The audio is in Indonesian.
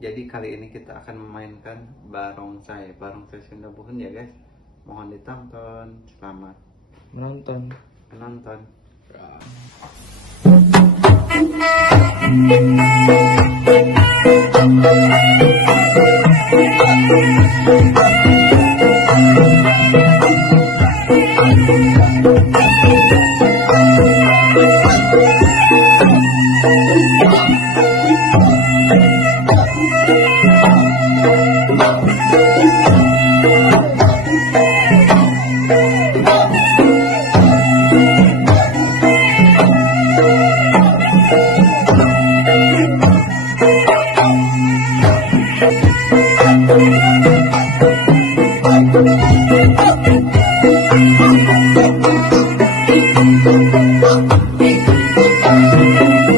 Jadi kali ini kita akan memainkan barongsai Sunda Buhun ya guys. Mohon ditonton. Selamat menonton. menonton. Ya.